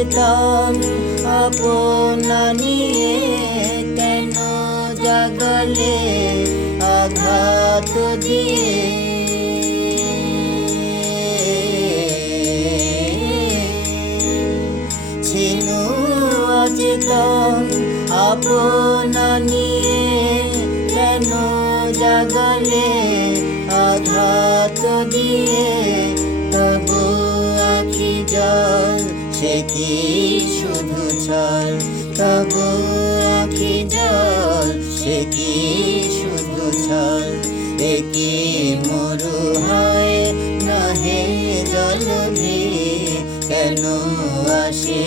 অচেতন আপনা নিয়ে কেন জাগলে আঘাত দিয়ে ছিল অচেতন আপনা নিয়ে কেন জাগলে আঘাত দিয়ে তবু আঁখি জল সে কি শুধু ছল তবু আঁখি জল সে কি শুধু ছল একি মরু হয় নহে জলধি কেন আসে